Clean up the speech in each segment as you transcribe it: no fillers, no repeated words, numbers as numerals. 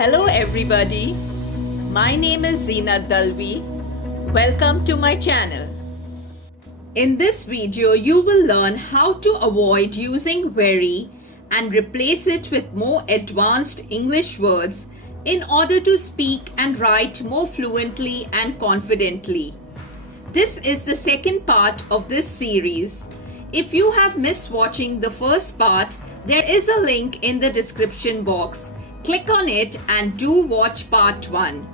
Hello everybody, my name is Zeenat Dalvi. Welcome to my channel. In this video, you will learn how to avoid using very and replace it with more advanced English words in order to speak and write more fluently and confidently. This is the second part of this series. If you have missed watching the first part, there is a link in the description box. Click on it and do watch part 1.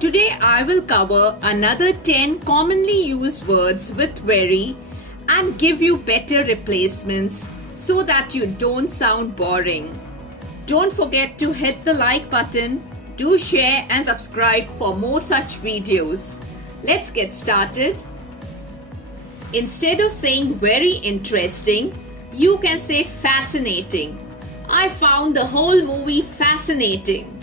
Today I will cover another 10 commonly used words with very and give you better replacements so that you don't sound boring. Don't forget to hit the like button, do share and subscribe for more such videos. Let's get started. Instead of saying very interesting, you can say fascinating. I found the whole movie fascinating.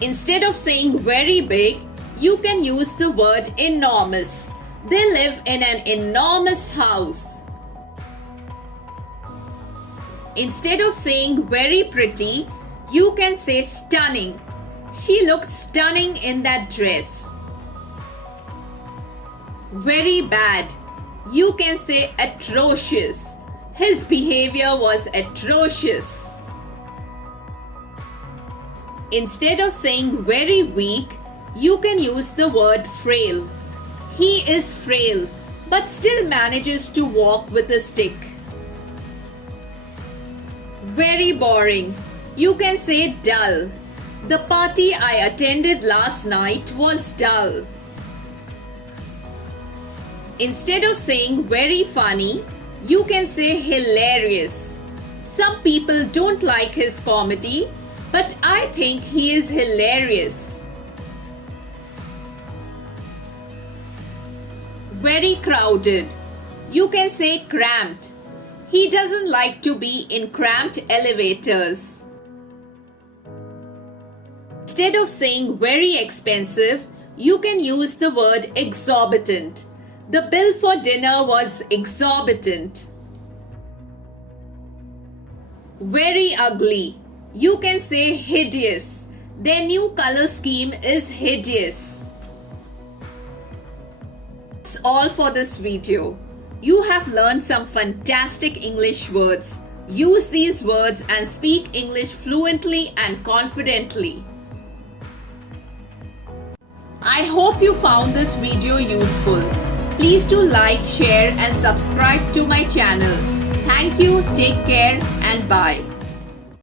Instead of saying very big, you can use the word enormous. They live in an enormous house. Instead of saying very pretty, you can say stunning. She looked stunning in that dress. Very bad. You can say atrocious. His behavior was atrocious. Instead of saying very weak, you can use the word frail. He is frail, but still manages to walk with a stick. Very boring. You can say dull. The party I attended last night was dull. Instead of saying very funny, you can say hilarious. Some people don't like his comedy, but I think he is hilarious. Very crowded. You can say cramped. He doesn't like to be in cramped elevators. Instead of saying very expensive, you can use the word exorbitant. The bill for dinner was exorbitant. Very ugly. You can say hideous. Their new color scheme is hideous. That's all for this video. You have learned some fantastic English words. Use these words and speak English fluently and confidently. I hope you found this video useful. Please do like, share and subscribe to my channel. Thank you, take care and bye.